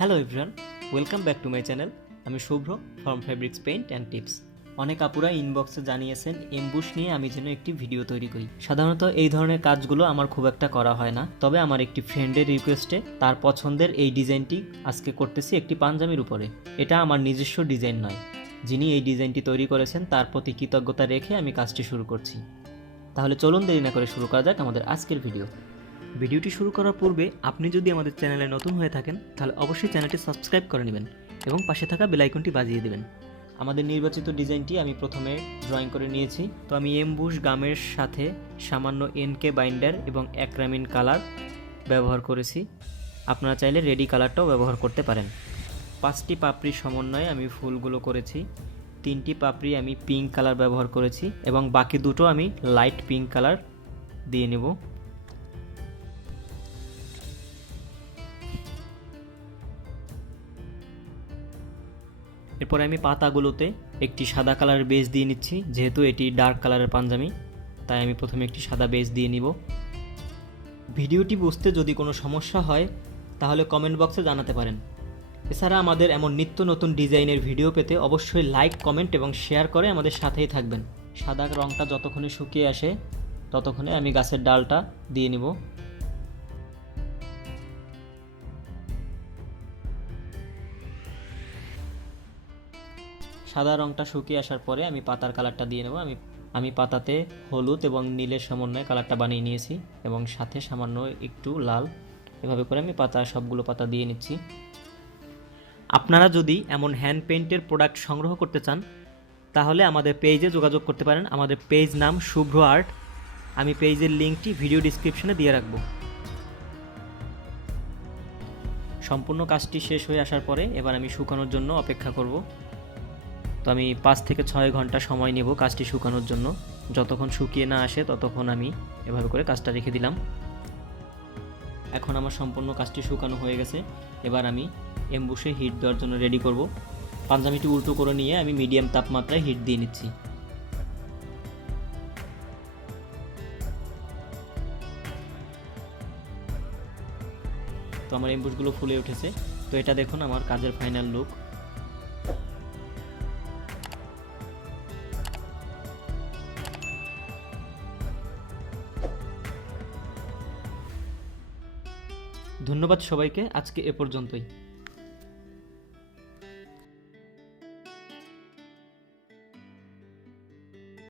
Hello everyone, welcome back to my channel. আমি Shubhro from fabrics paint and tips. অনেক আপুরা ইনবক্সে জানিয়েছেন এমবুশ নিয়ে আমি যেন একটি ভিডিও তৈরি করি। সাধারণত এই ধরনের কাজগুলো আমার খুব একটা করা হয় না, তবে আমার একটি ফ্রেন্ডের রিকোয়েস্টে তার পছন্দের এই ডিজাইনটি আজকে করতেছি একটি পাঞ্জাবির উপরে। এটা আমার নিজস্ব ডিজাইন নয়, যিনি এই ডিজাইনটি তৈরি করেছেন তার প্রতি কৃতজ্ঞতা রেখে আমি কাজটি শুরু করছি। তাহলে চলুন দেরি না করে শুরু করা যাক আমাদের আজকের ভিডিও। ভিডিওটি শুরু করার পূর্বে আপনি যদি আমাদের চ্যানেলে নতুন হয়ে থাকেন তাহলে অবশ্যই চ্যানেলটি সাবস্ক্রাইব করে নেবেন এবং পাশে থাকা বেল আইকনটি বাজিয়ে দেবেন। আমাদের নির্বাচিত ডিজাইনটি আমি প্রথমে ড্রয়িং করে নিয়েছি। তো আমি এমবুশ গামের সাথে সামান্য এনকে বাইন্ডার এবং অ্যাক্রামিন কালার ব্যবহার করেছি। আপনারা চাইলে রেডি কালারটাও ব্যবহার করতে পারেন। 5টি পাপড়ির সমন্বয়ে আমি ফুলগুলো করেছি। 3টি পাপড়ি আমি পিঙ্ক কালার ব্যবহার করেছি এবং বাকি দুটো আমি লাইট পিঙ্ক কালার দিয়ে নেব। এরপরে আমি পাতাগুলোতে একটি সাদা কালারের বেস দিয়ে নিচ্ছি। যেহেতু এটি ডার্ক কালারের পাঞ্জাবি, তাই আমি প্রথমে একটি সাদা বেস দিয়ে নিব। ভিডিওটি বুঝতে যদি কোনো সমস্যা হয় তাহলে কমেন্ট বক্সে জানাতে পারেন। এছাড়া আমাদের এমন নিত্য নতুন ডিজাইনের ভিডিও পেতে অবশ্যই লাইক, কমেন্ট এবং শেয়ার করে আমাদের সাথেই থাকবেন। সাদা রঙটা যতক্ষণে শুকিয়ে আসে ততক্ষণে আমি গাছের ডালটা দিয়ে নিব। সাদা রঙটা শুকিয়ে আসার পরে আমি পাতার কালারটা দিয়ে নেব। আমি পাতাতে হলুদ এবং নীলের সমন্বয়ে কালারটা বানিয়ে নিয়েছি এবং সাথে সামান্য একটু লাল। এভাবে করে আমি সবগুলো পাতা দিয়ে নিচ্ছি। আপনারা যদি এমন হ্যান্ড পেইন্টের প্রোডাক্ট সংগ্রহ করতে চান তাহলে আমাদের পেজে যোগাযোগ করতে পারেন। আমাদের পেজ নাম শুভ্র আর্ট। আমি পেজের লিঙ্কটি ভিডিও ডিসক্রিপশনে দিয়ে রাখব। সম্পূর্ণ কাজটি শেষ হয়ে আসার পরে এবার আমি শুকানোর জন্য অপেক্ষা করব। তো আমি 5 থেকে 6 ঘন্টা সময় নেব কাজটি শুকানোর জন্য। যতক্ষণ শুকিয়ে না আসে ততক্ষণ আমি এভাবে করে কাজটা রেখে দিলাম। এখন আমার সম্পূর্ণ কাজটি শুকানো হয়ে গেছে। এবার আমি এমবুশে হিট দেওয়ার জন্য রেডি করব। পাঞ্জাবিটি উল্টো করে নিয়ে আমি মিডিয়াম তাপমাত্রায় হিট দিয়ে নিচ্ছি। তো আমার এমবুশগুলো ফুলে উঠেছে। তো এটা দেখুন আমার কাজের ফাইনাল লুক। ধন্যবাদ সবাইকে, আজকে এ পর্যন্তই।